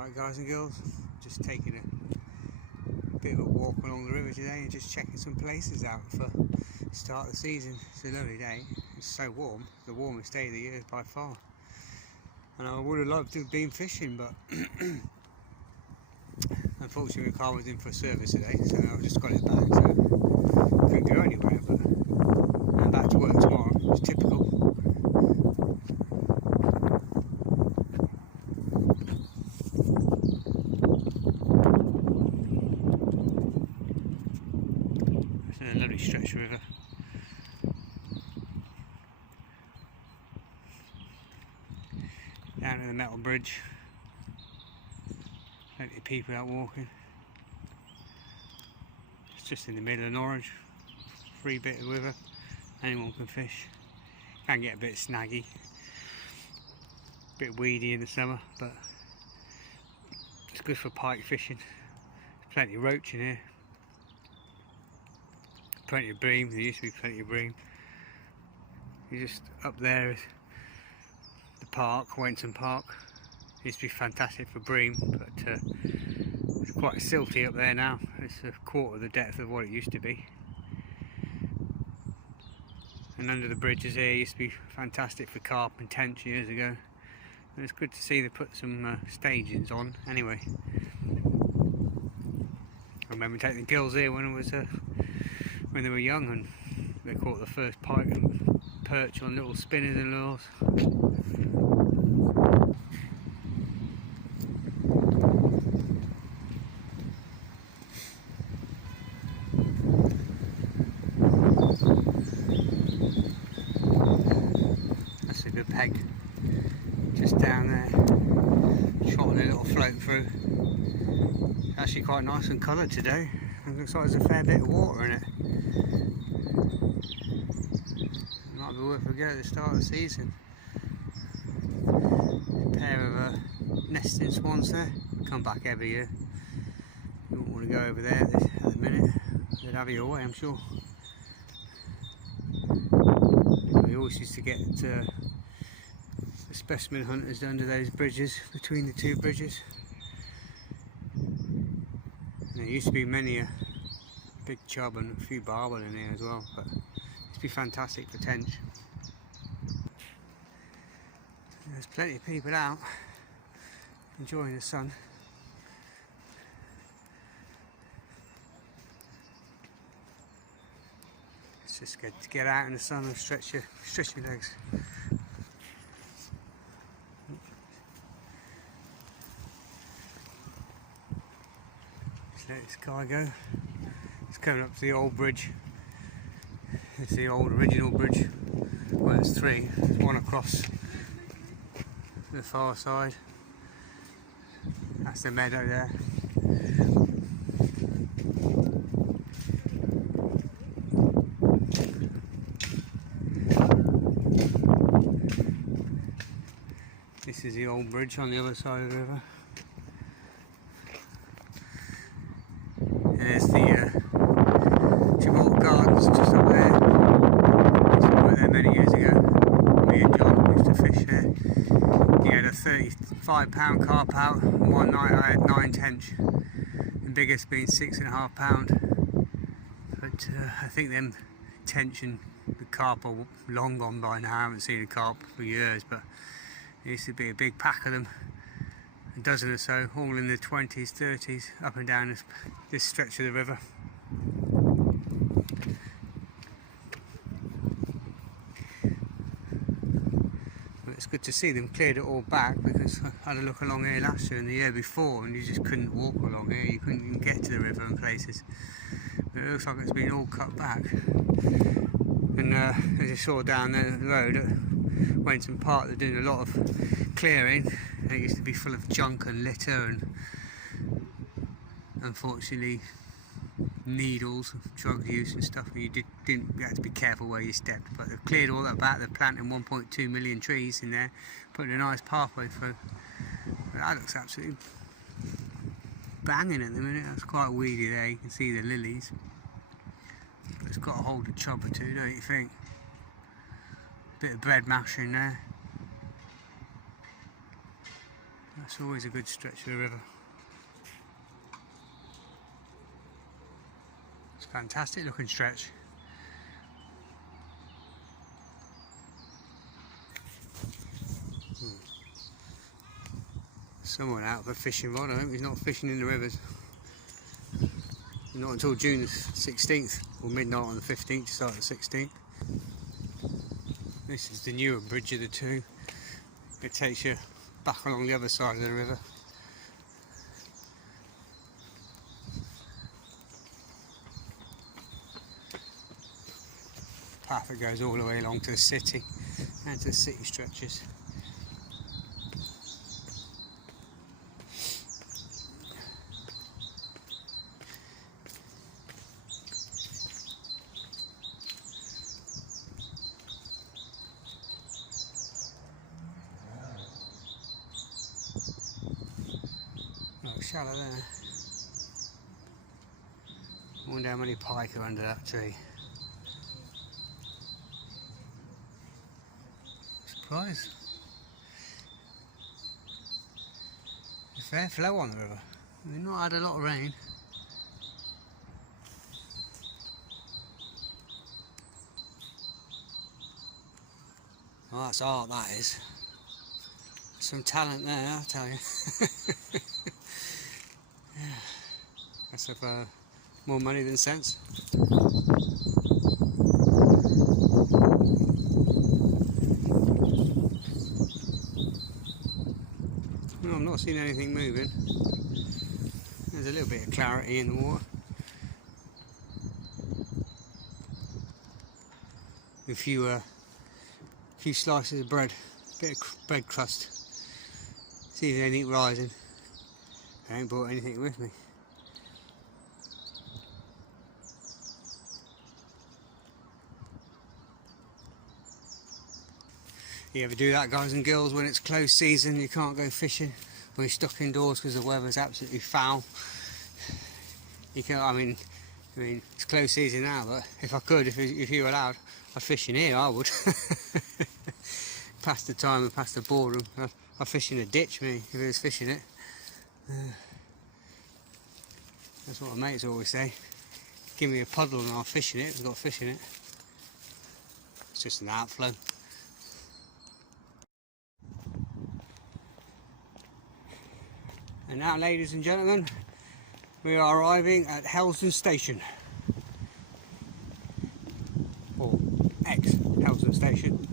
Alright guys and girls, just taking a bit of a walk along the river today and just checking some places out for the start of the season. It's a lovely day, it's so warm, the warmest day of the year by far. And I would have loved to have been fishing, but unfortunately the car was in for a service today, so I just got it back, so couldn't go anywhere. But I'm back to work tomorrow, it's typical. A lovely stretch of river. Down to the metal bridge. Plenty of people out walking. It's just in the middle of Norwich. Free bit of river. Anyone can fish. Can get a bit snaggy. A bit weedy in the summer, but it's good for pike fishing. There's plenty of roach in here. Plenty of bream, there used to be plenty of bream. You just up there, the park, Wensum Park, used to be fantastic for bream, but it's quite silty up there now. It's a quarter of the depth of what it used to be. And under the bridges here used to be fantastic for carp and tench years ago. And it's good to see they put some stagings on anyway. I remember taking the girls here when I was when they were young, and they caught the first pike and perch on little spinners and lures. That's a good peg, just down there, trotting a little float through. It's actually quite nice and coloured today. It looks like there's a fair bit of water in it. Might be worth a go at the start of the season. A pair of nesting swans there. Come back every year. You wouldn't want to go over there at the minute. They'd have you away, I'm sure. We always used to get the specimen hunters under those bridges, between the two bridges. There used to be many a big chub and a few barbel in here as well, but it used to be fantastic for tench. There's plenty of people out enjoying the sun. It's just good to get out in the sun and stretch your legs. Let this guy go. It's coming up to the old bridge. It's the old original bridge. Well, there's three. There's one across the far side. That's the meadow there. This is the old bridge on the other side of the river. There's the Gibraltar Gardens just up there. I used to go there many years ago. Me and John used to fish there. You had a £35 carp out, and one night I had 9 tench. The biggest being £6.5. But I think them tench and the carp are long gone by now. I haven't seen a carp for years, but there used to be a big pack of them. A dozen or so, all in the 20s, 30s, up and down this stretch of the river. But it's good to see them cleared it all back, because I had a look along here last year and the year before, and you just couldn't walk along here, you couldn't even get to the river in places. But it looks like it's been all cut back. And as you saw down there the road at Wensum Park, they're doing a lot of clearing. It used to be full of junk and litter and unfortunately needles, drug use and stuff. You had to be careful where you stepped, but they've cleared all that back. They're planting 1.2 million trees in there, putting a nice pathway through. But that looks absolutely banging at the minute. That's quite weedy there, you can see the lilies. But it's got a hold of chub or two, don't you think? Bit of bread mash in there. That's always a good stretch of the river. It's a fantastic looking stretch. Someone out for fishing rod. I hope he's not fishing in the rivers. Not until June the 16th, or midnight on the 15th to start the 16th. This is the newer bridge of the two. It takes you back along the other side of the river. Path that goes all the way along to the city and to the city stretches. Oh, shallow there. I wonder how many pike are under that tree. Surprise. There's a fair flow on the river. We've not had a lot of rain. Oh, that's art, that is. Some talent there, I'll tell you. Yeah. That's of more money than sense. Well, I'm not seeing anything moving. There's a little bit of clarity in the water. A few slices of bread, bit of bread crust. See if there's anything rising. I ain't brought anything with me. You ever do that, guys and girls, when it's close season, you can't go fishing, when you're stuck indoors because the weather's absolutely foul? You can't, I mean it's close season now, but if I could, if you were allowed, I'd fish in here, I would. Past the time and past the boredom, I'd fish in a ditch, me, if it was fishing it. That's what my mates always say. Give me a puddle and I'll fish in it, if I've got fish in it. It's just an outflow. And now, ladies and gentlemen, we are arriving at Helsden Station. Or ex-Helsden Station.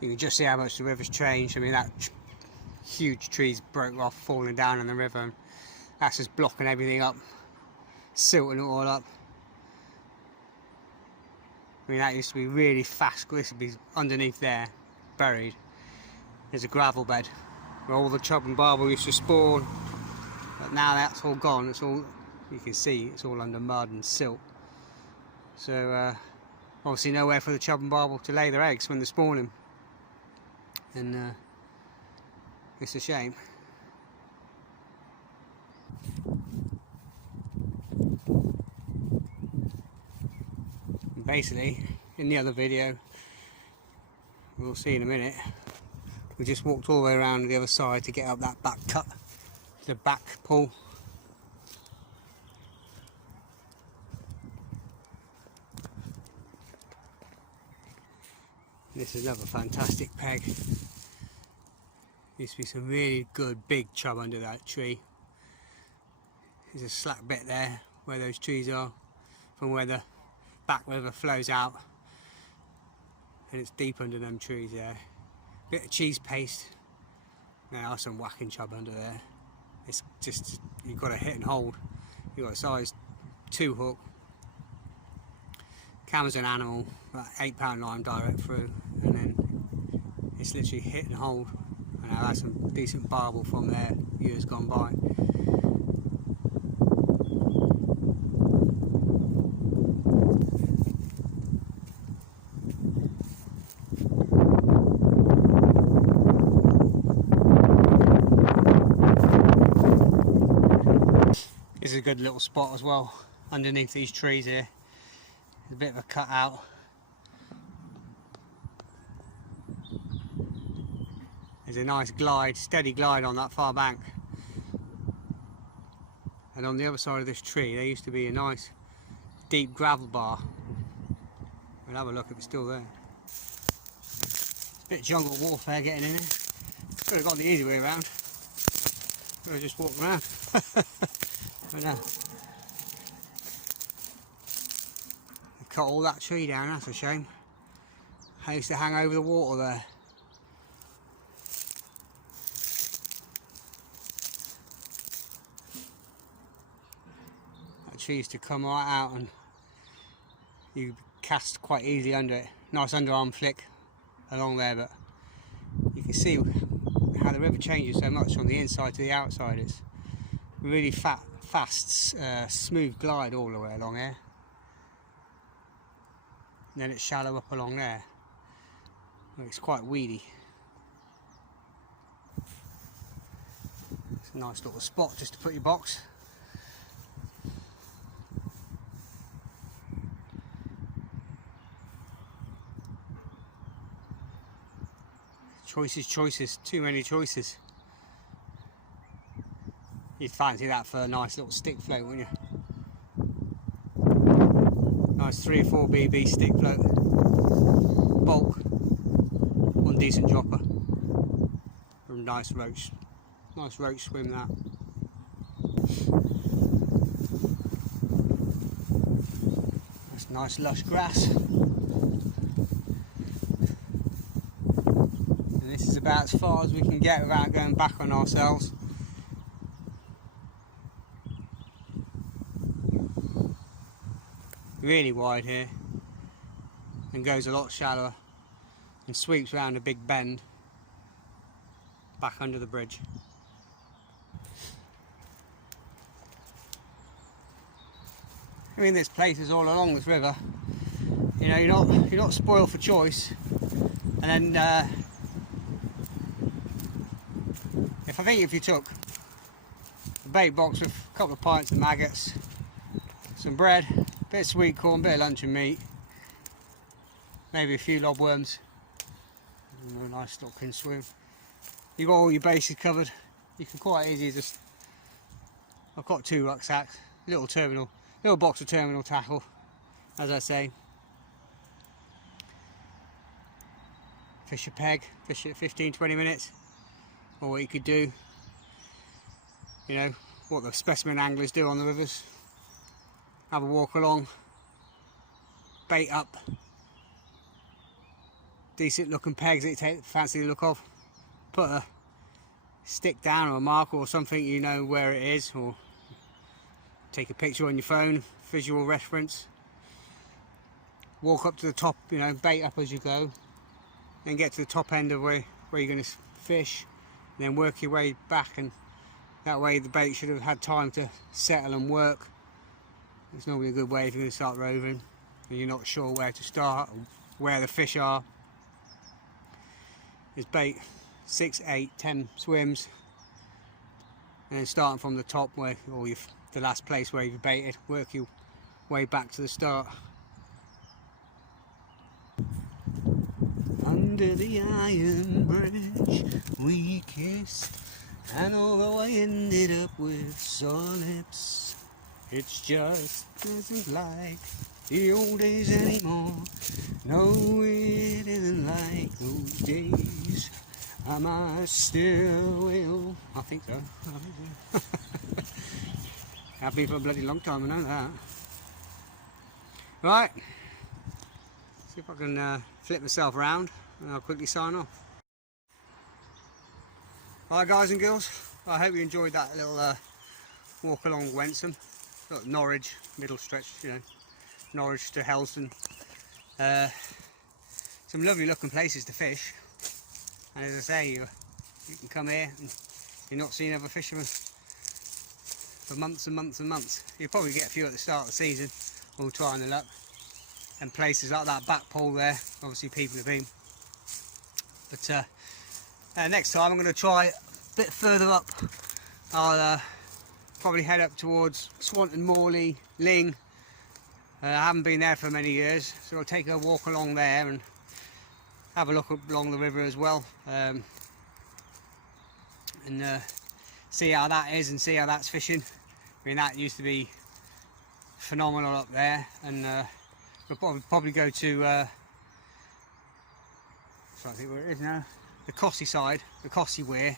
You can just see how much the river's changed. I mean, that huge trees broke off, falling down in the river, and that's just blocking everything up, silting it all up. I mean, that used to be really fast. This would be underneath there, buried. There's a gravel bed where all the chub and barbel used to spawn, but now that's all gone. It's all, you can see, it's all under mud and silt. So obviously nowhere for the chub and barbel to lay their eggs when they're spawning, and it's a shame. And basically, in the other video, we'll see in a minute, we just walked all the way around to the other side to get up that back cut, the back pull. This is another fantastic peg. Used to be some really good big chub under that tree. There's a slack bit there where those trees are, from where the back river flows out, and it's deep under them trees there. Bit of cheese paste. There are some whacking chub under there. It's just, you've got to hit and hold. You've got a size 2 hook. Camera's an animal, about 8-pound line direct through, and then it's literally hit and hold. And I've had some decent barbel from there years gone by. This is a good little spot as well, underneath these trees here. There's a bit of a cut out. There's a nice glide, steady glide on that far bank. And on the other side of this tree there used to be a nice deep gravel bar. We'll have a look if it's still there. It's a bit jungle warfare getting in here. Could have gone the easy way around. Could have just walked around. But no. They cut all that tree down, that's a shame. I used to hang over the water there. That tree used to come right out and you cast quite easily under it. Nice underarm flick along there, but you can see how the river changes so much from the inside to the outside. It's really fast, smooth glide all the way along here. And then it's shallow up along there. It's quite weedy. It's a nice little spot just to put your box. Choices, too many choices. You'd fancy that for a nice little stick float, wouldn't you? Nice 3 or 4 BB stick float. Bulk. One decent dropper. A nice roach. Nice roach swim that. That's nice lush grass. This is about as far as we can get without going back on ourselves. Really wide here and goes a lot shallower and sweeps around a big bend back under the bridge. I mean, there's places all along this river. You know, you're not spoiled for choice. And then if you took a bait box with a couple of pints of maggots, some bread, a bit of sweet corn, a bit of luncheon meat, maybe a few lobworms, and a nice little can swim. You've got all your bases covered. You can quite easily just, I've got 2 rucksacks, little box of terminal tackle, as I say. Fish a peg, fish it 15-20 minutes. Or what you could do, you know, what the specimen anglers do on the rivers. Have a walk along, bait up, decent looking pegs that you fancy the look of, put a stick down or a marker or something you know where it is, or take a picture on your phone, visual reference. Walk up to the top, you know, bait up as you go, and get to the top end of where you're going to fish. And then work your way back, and that way the bait should have had time to settle and work. It's normally a good way if you're going to start roving and you're not sure where to start or where the fish are. Is bait 6, 8, 10 swims, and then starting from the top where, or the last place where you've baited, work your way back to the start. Under the iron bridge we kissed, and although I ended up with sore lips, it just isn't like the old days anymore. No, it isn't like those days. I still will. I think so. Have been for a bloody long time, I know that. Right, see if I can flip myself around and I'll quickly sign off. Right guys and girls, I hope you enjoyed that little walk along Wensum. Got Norwich, middle stretch, you know, Norwich to Helston. Some lovely looking places to fish, and as I say, you can come here and you're not seeing other fishermen for months and months and months. You'll probably get a few at the start of the season, all trying their luck, and places like that back pole there, obviously people have been. But next time I'm going to try a bit further up. I'll probably head up towards Swanton, Morley, Ling. I haven't been there for many years, so I'll take a walk along there and have a look along the river as well. and see how that is and see how that's fishing. I mean, that used to be phenomenal up there, and we'll probably go to I think where it is now, the Cossey side, the Cossey Weir,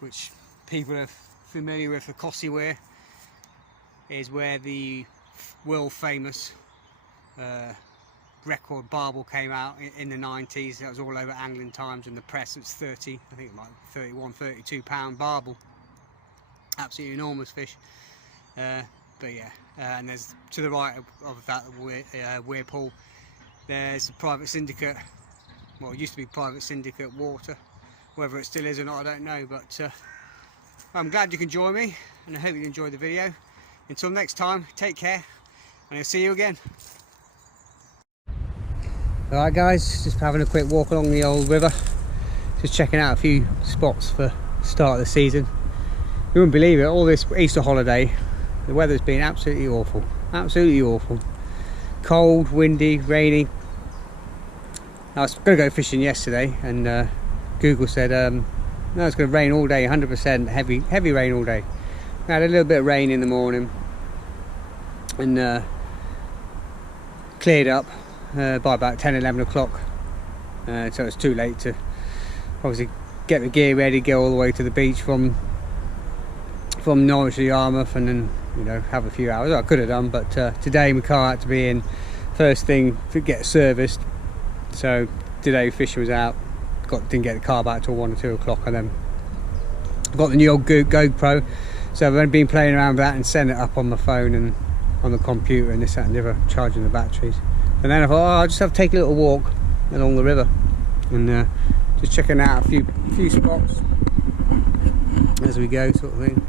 which people are familiar with. The Cossey Weir is where the world famous record barbel came out in the 90s. That was all over Angling Times and the press. It was 30, I think it might be 31, 32 pound barbel. Absolutely enormous fish. But yeah, and there's to the right of that weir pool, there's a private syndicate. Well, it used to be private syndicate water. Whether it still is or not, I don't know. But I'm glad you can join me, and I hope you enjoyed the video. Until next time, take care, and I'll see you again. Alright guys, just having a quick walk along the old river, just checking out a few spots for the start of the season. You wouldn't believe it, all this Easter holiday, the weather's been absolutely awful, absolutely awful. Cold, windy, rainy. I was going to go fishing yesterday, and Google said no, it's going to rain all day, 100% heavy rain all day. We had a little bit of rain in the morning, and cleared up by about 10-11 o'clock, so it's too late to obviously get the gear ready, go all the way to the beach from Norwich to Yarmouth, and then, you know, have a few hours. I could have done, but today my car had to be in first thing to get serviced, so today Fisher was out, didn't get the car back till 1 or 2 o'clock, and then got the new old GoPro, so I've only been playing around with that and setting it up on my phone and on the computer and this, that and the other, charging the batteries. And then I thought, oh, I'll just have to take a little walk along the river, and just checking out a few spots as we go, sort of thing.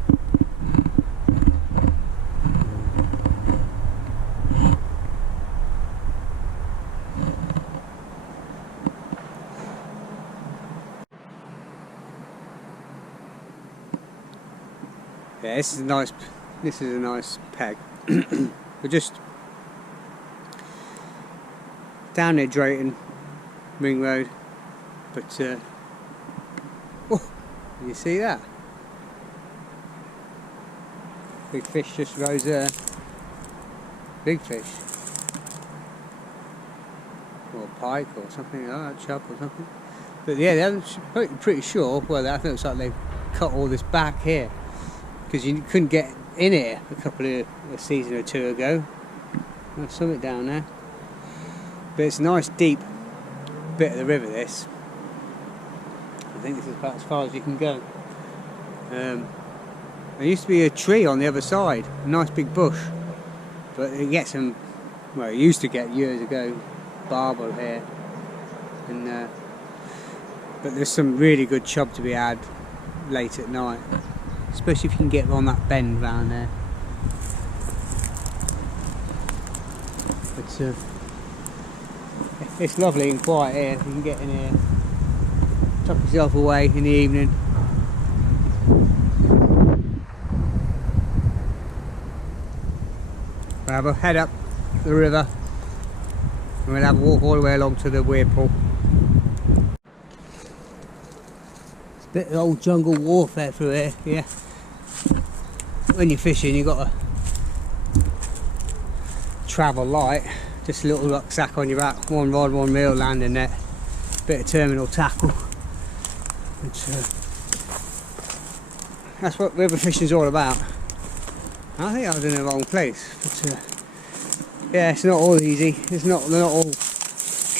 Yeah, this is a nice peg. We're just down near Drayton Ring Road, but oh, you see that? Big fish just rose there. Big fish. Or a pike or something like that, chub or something. But yeah, they're pretty sure, well, I think it looks like they've cut all this back here, because you couldn't get in here a season or two ago. There's something down there. But it's a nice deep bit of the river, this. I think this is about as far as you can go. There used to be a tree on the other side, a nice big bush, but it gets them, well, it used to get years ago, barbel here, and but there's some really good chub to be had late at night, especially if you can get on that bend round there. But it's lovely and quiet here. You can get in here, tuck yourself away in the evening. We'll have a head up the river, and we'll have a walk all the way along to the weir pool. It's a bit of old jungle warfare through here, yeah. When you're fishing, you've got to travel light. Just a little rucksack on your back, one rod, one reel, landing net, bit of terminal tackle. That's what river fishing is all about. I think I was in the wrong place, but yeah, it's not all easy. They're not all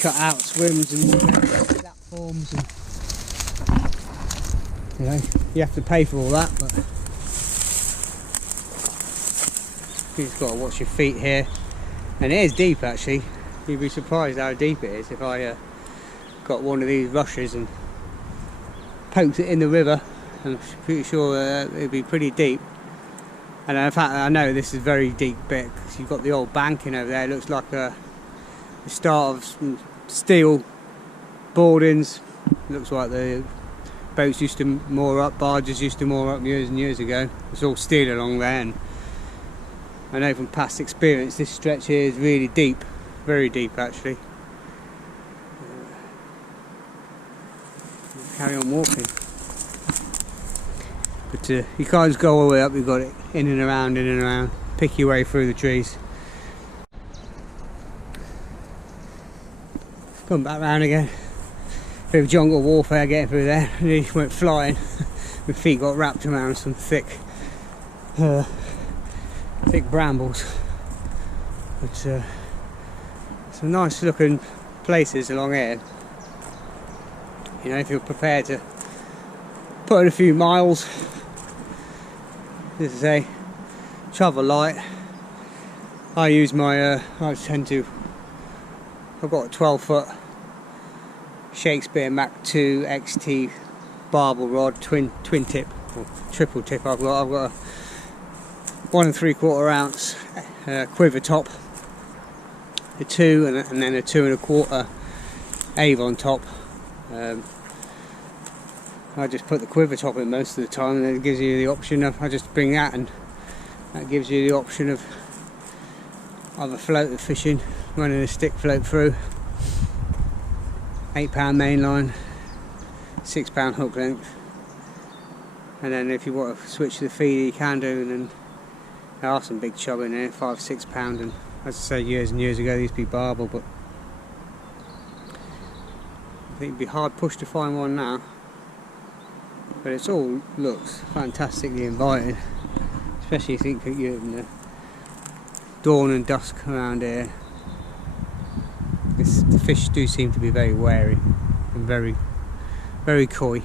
cut out swims and platforms, and you know, you have to pay for all that, but you just got to watch your feet here. And it is deep, actually. You'd be surprised how deep it is if I got one of these rushes and poked it in the river. I'm pretty sure it'd be pretty deep. And in fact, I know this is a very deep bit, because you've got the old banking over there. It looks like the start of some steel boardings. It looks like the boats used to moor up, barges used to moor up years and years ago. It's all steel along there, and I know from past experience this stretch here is really deep, very deep actually. Carry on walking. You can't just go all the way up, you've got it in and around, pick your way through the trees. Come back round again. Bit of jungle warfare getting through there. Nearly went flying. My feet got wrapped around some thick brambles. But some nice looking places along here. You know, if you're prepared to put in a few miles, as I say, travel light. I use my, I've got a 12-foot Shakespeare Mach 2 XT barbel rod, twin tip or triple tip. I've got a 1 3/4 ounce quiver top, a 2 and then a 2 1/4 Avon top. I just put the quiver top in most of the time, and then it gives you the option of, I just bring that, and that gives you the option of either floater fishing, running a stick float through, 8-pound main line, 6-pound hook length, and then if you want to switch to the feeder you can do, and then there are some big chub in there, 5-6 pound, and as I say, years and years ago they used to be barbel, but I think it'd be hard pushed to find one now. But it all looks fantastically inviting, especially if you think that you're in the dawn and dusk around here. The fish do seem to be very wary and very, very coy.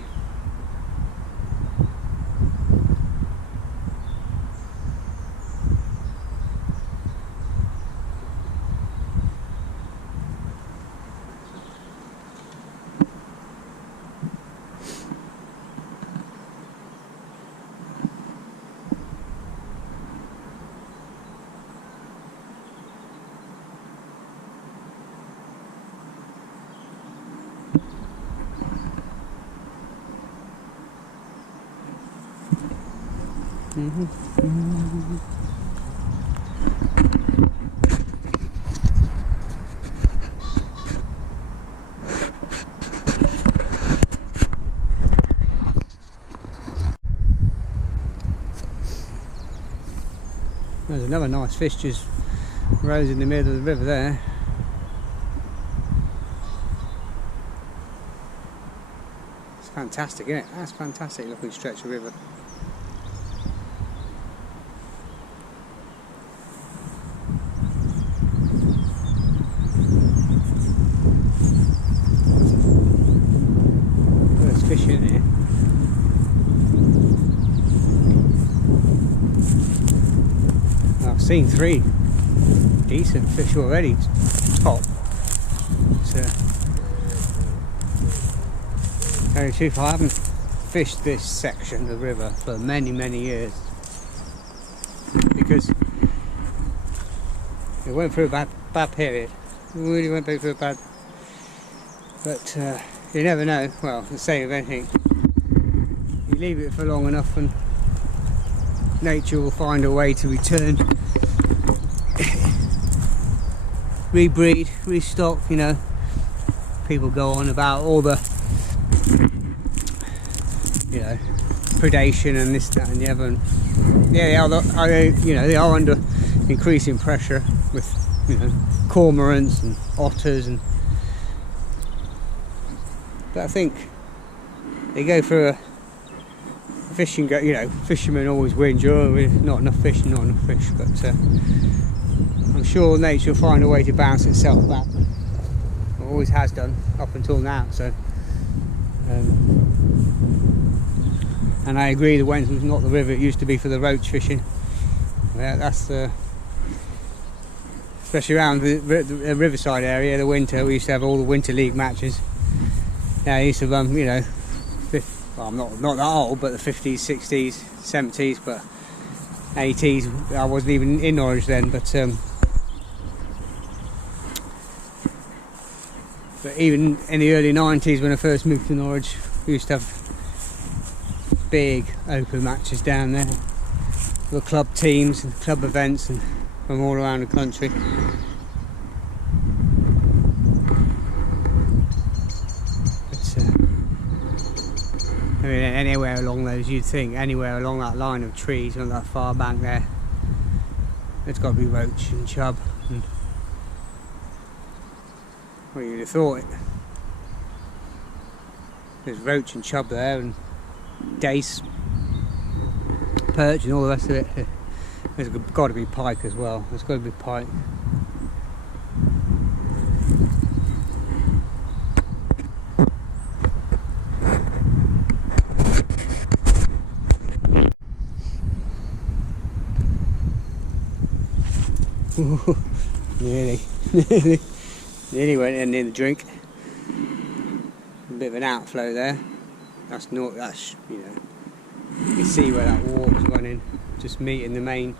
There's another nice fish just rose in the middle of the river there. It's fantastic, isn't it? That's fantastic looking stretch of river. There's fish in here. I've seen 3 decent fish already, top. So, tell you the truth, I haven't fished this section of the river for many years, because it went through a bad period. It really went through a bad, but you never know. Well, the same of anything, you leave it for long enough and nature will find a way to return, rebreed, restock. You know, people go on about all the, you know, predation and this, that and the other, and yeah, they are under increasing pressure with, you know, cormorants and otters, and but I think they go for a fishing go, you know, fishermen always win, not enough fish, not enough fish, but I'm sure nature will find a way to balance itself back. It always has done up until now. So and I agree, the Wensum's not the river it used to be for the roach fishing. Yeah, that's especially around the riverside area. The winter, we used to have all the winter league matches. Yeah, I used to run, you know, well, I'm not that old, but the 50s, 60s, 70s, but 80s. I wasn't even in Norwich then, but even in the early 90s when I first moved to Norwich, we used to have big open matches down there. The club teams and club events and from all around the country. mean, anywhere along those, you'd think, anywhere along that line of trees on that far bank there, it's got to be roach and chub. And, well, you'd have thought it. There's roach and chub there, and dace, perch, and all the rest of it. There's got to be pike as well. There's got to be pike. nearly went in near the drink. A bit of an outflow there. That's not. That's, you know, you can see where that water's running, just meeting the main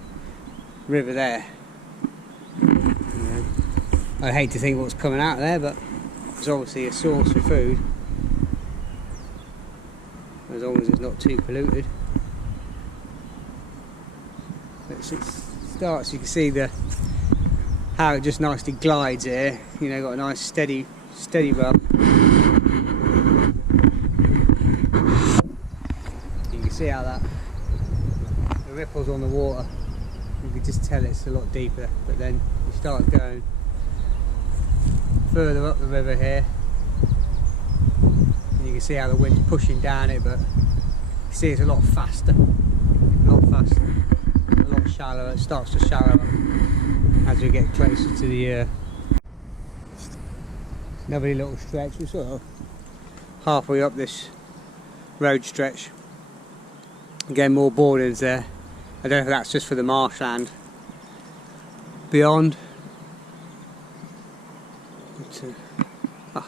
river there. You know, I hate to think what's coming out there, but it's obviously a source for food, as long as it's not too polluted. It starts. You can see how it just nicely glides here. You know, got a nice steady rub. You can see how the ripples on the water. You can just tell it's a lot deeper. But then you start going further up the river here, and you can see how the wind's pushing down it. But you see it's a lot faster, a lot shallower. It starts to shallow up as we get closer to the lovely little stretch. We're sort of halfway up this road stretch. Again, more boardings there. I don't know if that's just for the marshland beyond. But,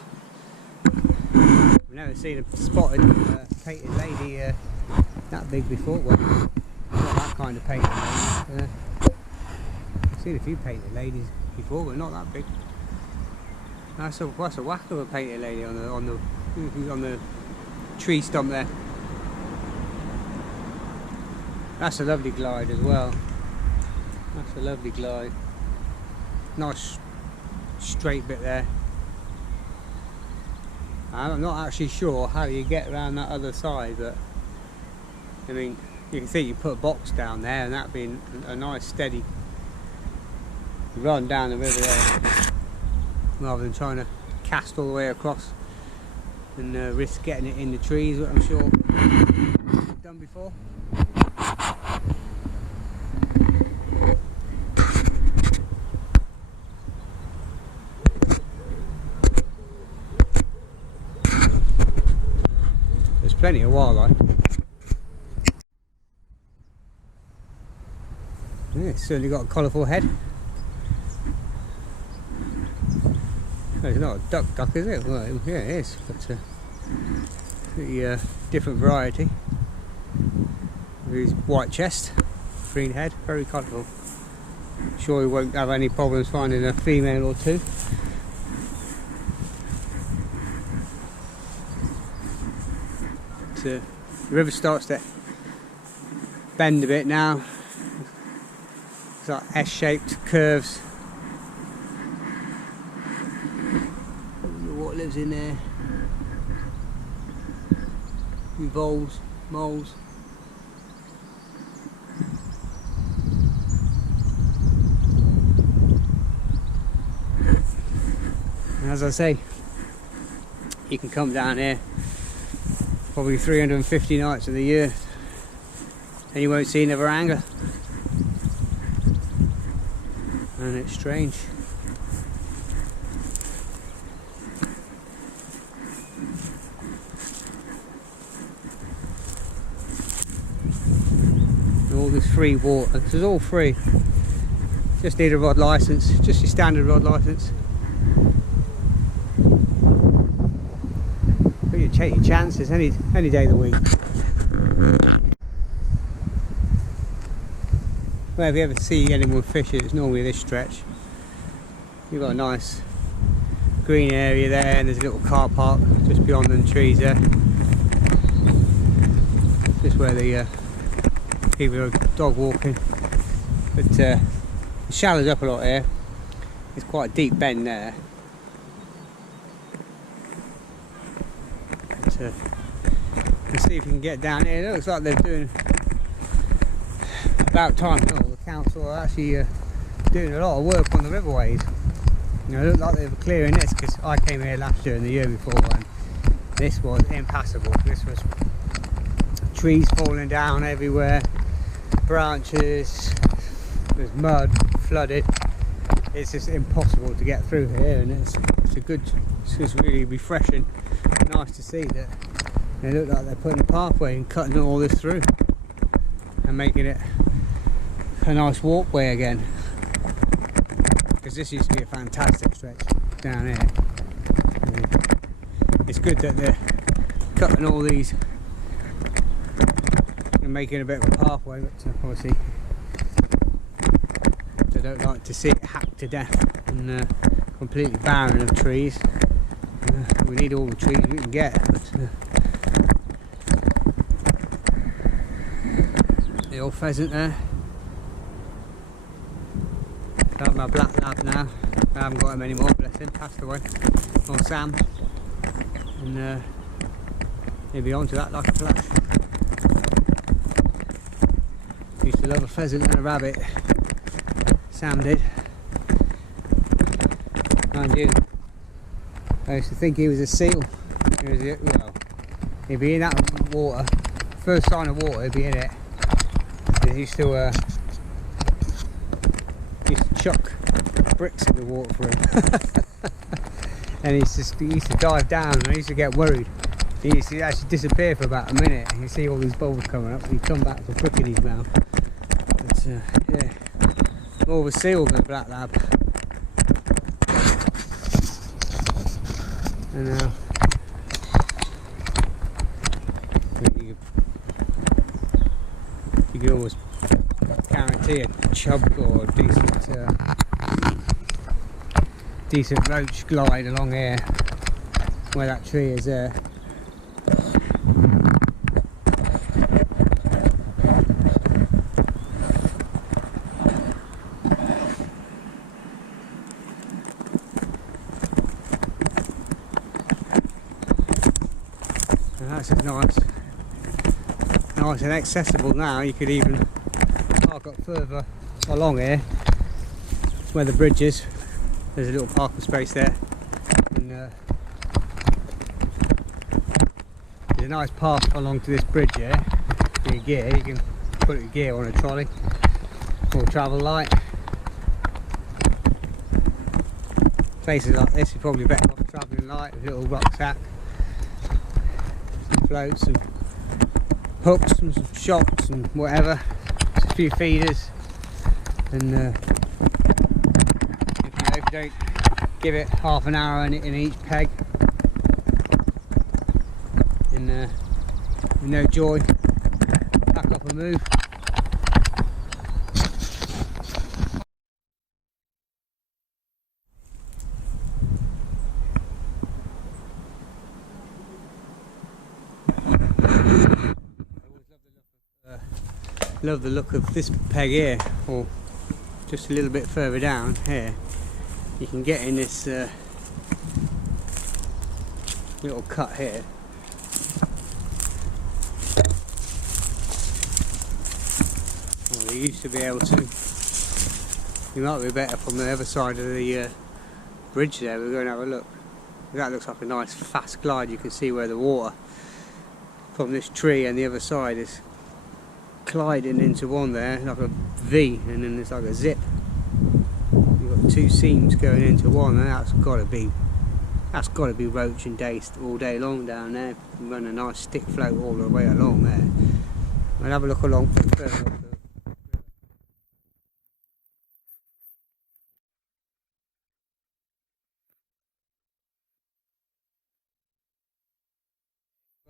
I've never seen a spotted painted lady that big before. Well, not that kind of painted lady. I've seen a few painted ladies before, but not that big. That's a whack of a painted lady on the tree stump there. That's a lovely glide as well. That's a lovely glide. Nice straight bit there. I'm not actually sure how you get around that other side, but I mean, you can think you put a box down there and that'd be a nice steady run down the river there, rather than trying to cast all the way across and risk getting it in the trees, what I'm sure you've done before. There's plenty of wildlife. Yeah, it's certainly got a colourful head. It's not a duck, is it? Well, yeah, it is, but pretty different variety. His white chest, green head, very colourful. Sure, we won't have any problems finding a female or two. But, the river starts to bend a bit now. It's like S-shaped curves. What lives in there? Voles, moles. And as I say, you can come down here probably 350 nights of the year and you won't see another angler. And it's strange. All this free water, this is all free. Just need a rod license, just your standard rod license. But you take your chances any day of the week. Well, if you ever see anyone fishing, it's normally this stretch. You've got a nice green area there, and there's a little car park just beyond them trees there. Just where the people are dog walking. But it shallows up a lot here. It's quite a deep bend there. But, Let's see if we can get down here. It looks like they're doing about time. The council are actually doing a lot of work on the riverways. You know, it looked like they were clearing this, because I came here last year and the year before, and this was impassable. This was trees falling down everywhere, branches, there's mud, flooded. It's just impossible to get through here, and it's just really refreshing. Nice to see that they look like they're putting a pathway and cutting all this through and making it a nice walkway again, because this used to be a fantastic stretch down here. It's good that they're cutting all these and making a bit of a pathway, but obviously they don't like to see it hacked to death and completely barren of trees. We need all the trees we can get, but the old pheasant there. I have my black lab now. I haven't got him anymore, bless him, passed away. Or Sam. And he'll be on to that like a flash. Used to love a pheasant and a rabbit. Sam did. Mind you, I used to think he was a seal. He'd be in that water. First sign of water, he'd be in it. He used to chuck bricks in the water for him. And he used to dive down, and I used to get worried. He used to actually disappear for about a minute, and you see all these bubbles coming up, and he'd come back with a brick in his mouth. But yeah, more of a seal than a black lab. And now you can almost guarantee a chub or a decent roach glide along here where that tree is there. And that's just nice and accessible now. You could even park up further along here where the bridge is. There's a little parking space there, and there's a nice path along to this bridge here. For your gear, you can put your gear on a trolley or travel light. Places like this, you're probably better off travelling light with a little rucksack, some floats, some hooks, and some shots, and whatever, just a few feeders, and if you don't give it half an hour in each peg, with no joy, pack up and move. Love the look of this peg here, or just a little bit further down here. You can get in this little cut here. Well, you used to be able to. You might be better from the other side of the bridge there. We're going to have a look. That looks like a nice fast glide. You can see where the water from this tree and the other side is gliding into one there, like a V, and then there's like a zip. You've got two seams going into one, and that's got to be roach and dace all day long down there. You can run a nice stick float all the way along there. We'll have a look along further.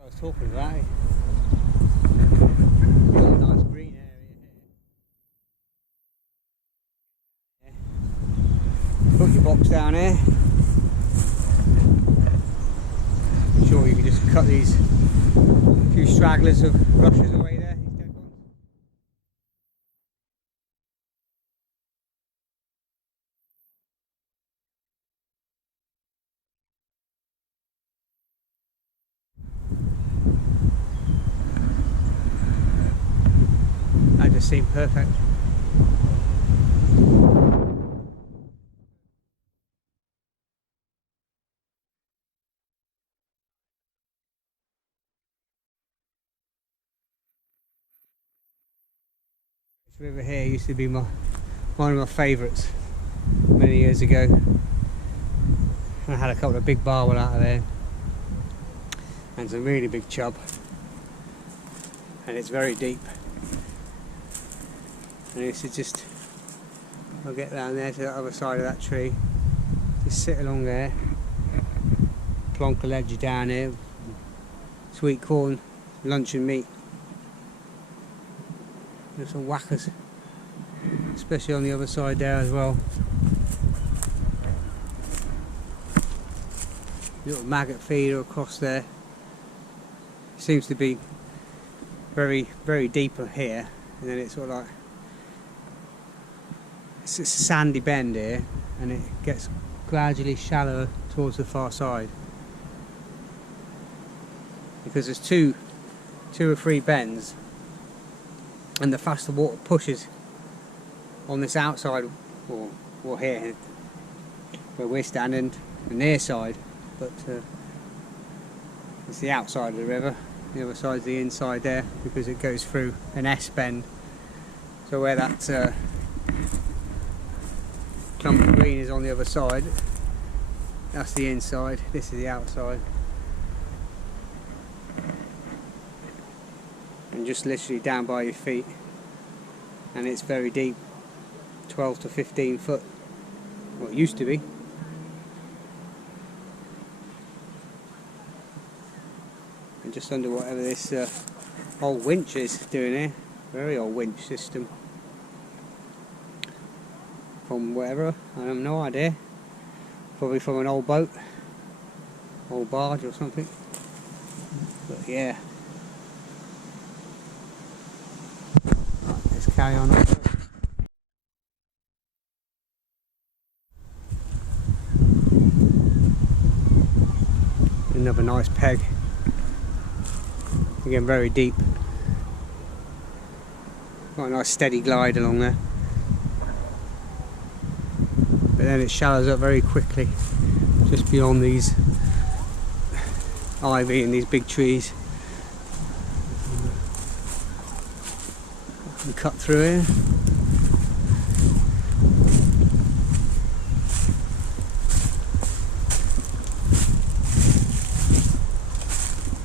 I was talking about it. Nice green area here. Put your box down here. Sure, you can just cut these few stragglers of rushes away there. These dead ones. just seemed perfect. This river here used to be one of my favourites many years ago. I had a couple of big barbel out of there and some really big chub, and it's very deep. And this is just, I'll get down there to the other side of that tree, just sit along there, plonk a ledge down here, sweet corn, luncheon meat. There's some whackers, especially on the other side there as well. Little maggot feeder across there. Seems to be very, very deep here, and then it's sort of like, it's a sandy bend here, and it gets gradually shallower towards the far side, because there's two or three bends, and the faster water pushes on this outside, or here where we're standing, the near side, but it's the outside of the river. The other side's the inside there, because it goes through an S bend. So where that clump of green is on the other side, that's the inside, this is the outside. And just literally down by your feet, and it's very deep, 12 to 15 foot, well, it used to be. And just under whatever this old winch is doing here, very old winch system. From wherever, I have no idea. Probably from an old boat, old barge or something. But yeah. Right, let's carry on. Another nice peg. Again, very deep. Quite a nice steady glide along there. But then it shallows up very quickly, just beyond these ivy and these big trees. We cut through here.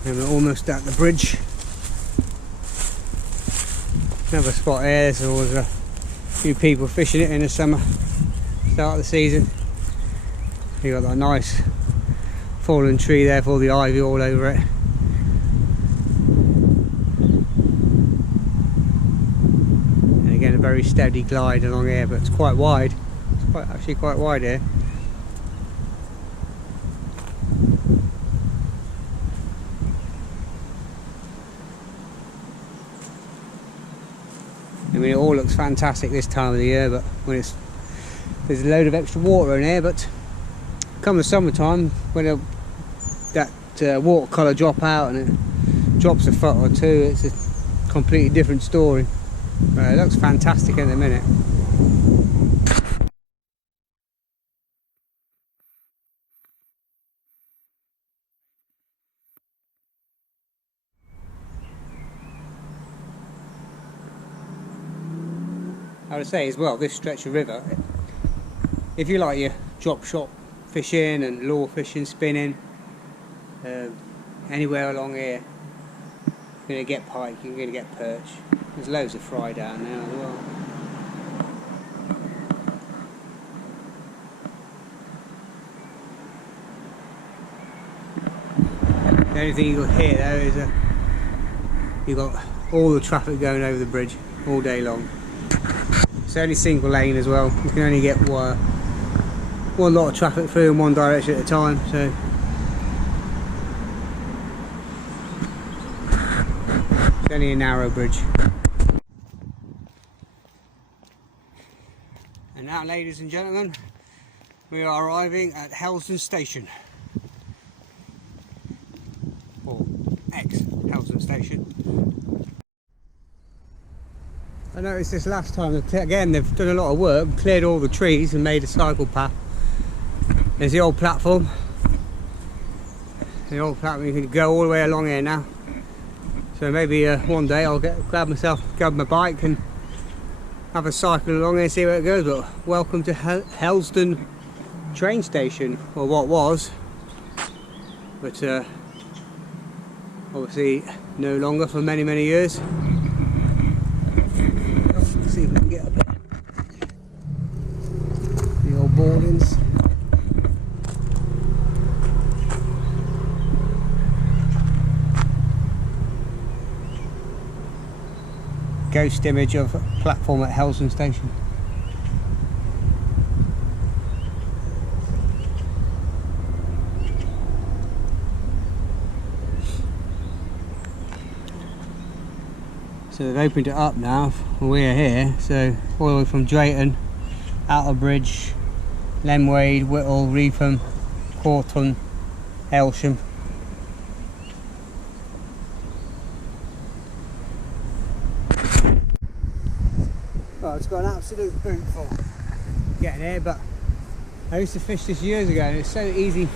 And we're almost at the bridge. Another spot here, there's always a few people fishing it in the summer, start of the season. You got that nice fallen tree there with all the ivy all over it. And again, a very steady glide along here, but it's quite wide. It's actually quite wide here. I mean, it all looks fantastic this time of the year, but when there's a load of extra water in here. But come the summertime, when that watercolour drop out and it drops a foot or two, it's a completely different story. It looks fantastic in a minute. I would say as well, this stretch of river, if you like your drop shot fishing and lure fishing, spinning, anywhere along here, you're going to get pike, you're going to get perch. There's loads of fry down there as well. The only thing you'll hear though is you've got all the traffic going over the bridge all day long. It's only single lane as well. You can only get one lot of traffic through in one direction at a time, so it's only a narrow bridge. And now, ladies and gentlemen, we are arriving at Helsden Station, or ex-Helsden Station. I noticed this last time, again they've done a lot of work, cleared all the trees and made a cycle path. There's the old platform. The old platform, you can go all the way along here now. So maybe one day I'll grab my bike and have a cycle along here and see where it goes. But welcome to Helsden train station, or what was, but obviously no longer for many years. Let's see if we can get up there. The old boardings. Ghost image of a platform at Helsden station. So they've opened it up now, we're here, so all the way from Drayton, Outerbridge, Lemwade, Whittle, Reetham, Corton, Elsham. Well, it's got an absolute boot for getting here, but I used to fish this years ago and it's so easy,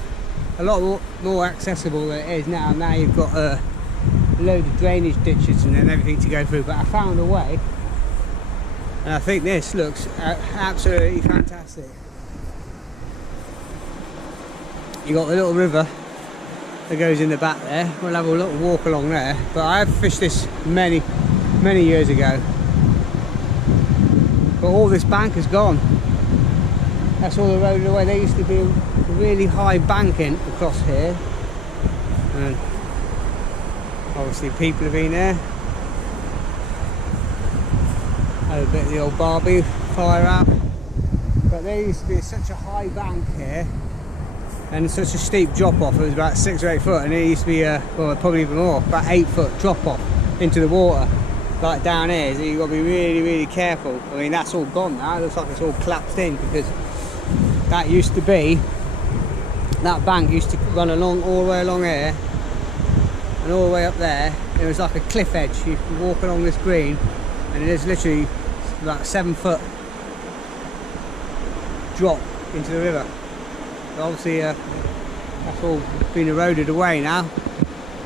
a lot more accessible than it is now. Now you've got a load of drainage ditches and then everything to go through, but I found a way and I think this looks absolutely fantastic. You got the little river that goes in the back there. We'll have a little walk along there, but I have fished this many years ago, but all this bank is gone. That's all eroded away. There used to be a really high banking across here, and obviously people have been there. Had a bit of the old barbie fire out, but there used to be such a high bank here and such a steep drop off. It was about 6 or 8 foot, and it used to be well, probably even more, about 8 foot drop off into the water like down here. So you've got to be really careful. I mean, that's all gone now. It looks like it's all collapsed in, because that used to be, that bank used to run along all the way along here and all the way up there. It was like a cliff edge. You can walk along this green and it is literally about 7 foot drop into the river. But obviously that's all been eroded away now,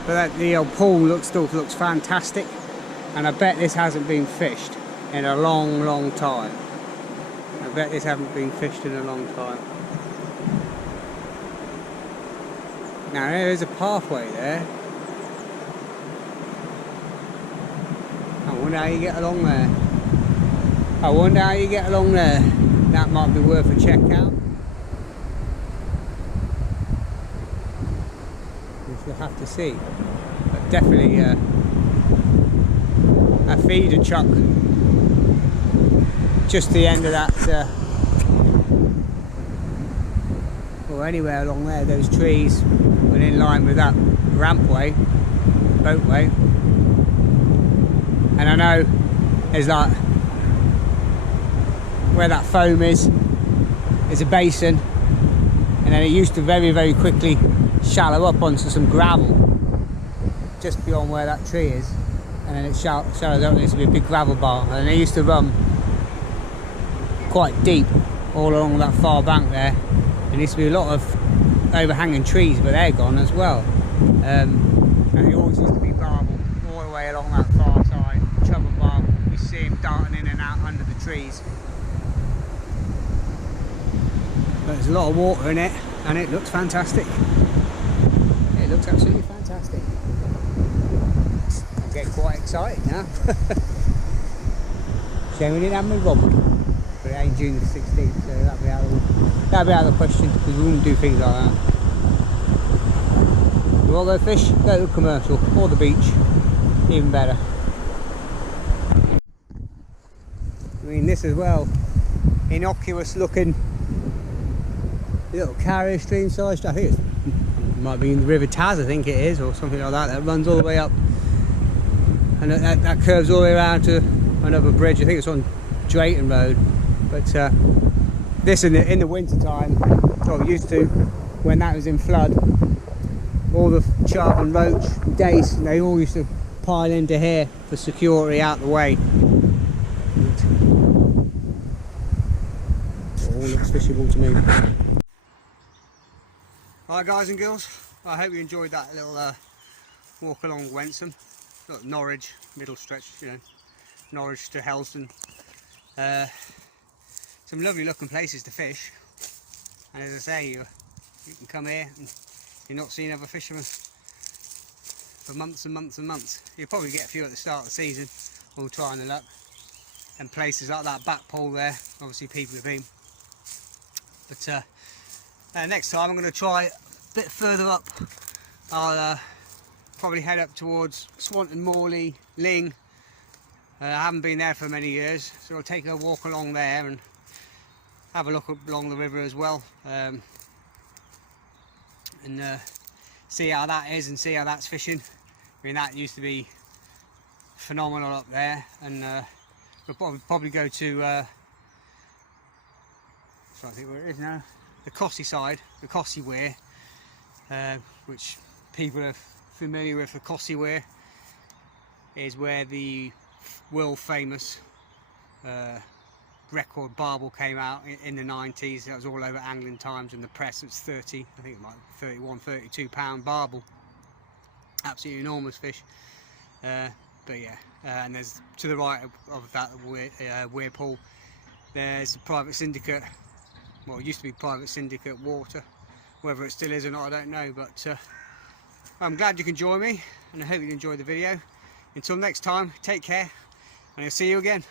but the old pool still looks fantastic, and I bet this hasn't been fished in a long time. I bet this hasn't been fished in a long time. Now there is a pathway there. I wonder how you get along there. I wonder how you get along there. That might be worth a check out. We'll have to see. But definitely a feeder chuck just the end of that, or anywhere along there. Those trees were in line with that rampway, boatway. And I know there's like, where that foam is a basin, and then it used to very quickly shallow up onto some gravel just beyond where that tree is, and then it shallows up and it's a big gravel bar, and they used to run quite deep all along that far bank there. There used to be a lot of overhanging trees, but they're gone as well, and it always used to be marble all the way along that far side, trouble marble. You see them darting in and out under the trees. But there's a lot of water in it, and it looks fantastic. It looks absolutely fantastic. I'm getting quite excited now. Shame we didn't have my rod, but it ain't June the 16th, so that'll be out of the question, because we wouldn't do things like that. You want to go fish? Go to the commercial or the beach, even better. I mean, this as well, innocuous looking little carrier stream size. I think it might be in the River Taz, I think it is, or something like that. That runs all the way up, and that curves all the way around to another bridge. I think it's on Drayton Road. But this in the winter time, well, used to, when that was in flood, all the chub and roach, dace, they all used to pile into here for security out the way. fishable to me. Right guys and girls, I hope you enjoyed that little walk along Wensum. Look, Norwich, middle stretch, you know, Norwich to Helston. Some lovely looking places to fish, and as I say, you can come here and you're not seeing other fishermen for months and months and months. You'll probably get a few at the start of the season, all trying the luck, and places like that back pole there, obviously people have been. But next time I'm going to try a bit further up. I'll probably head up towards Swanton, Morley, Ling. I haven't been there for many years, so I'll take a walk along there and have a look along the river as well, and see how that is and see how that's fishing. I mean, that used to be phenomenal up there, and we'll probably go to so I think where it is now, the Cossey side, the Cossey Weir, which people are familiar with. The Cossey Weir is where the world famous record barbel came out in the 90s. That was all over Angling Times and the press. It's 30, I think it might be 31, 32 pound barbel. Absolutely enormous fish. But yeah, and there's to the right of that weir pool, there's a private syndicate. Well, it used to be private syndicate water. Whether it still is or not, I don't know. But I'm glad you can join me, and I hope you enjoyed the video. Until next time, take care, and I'll see you again.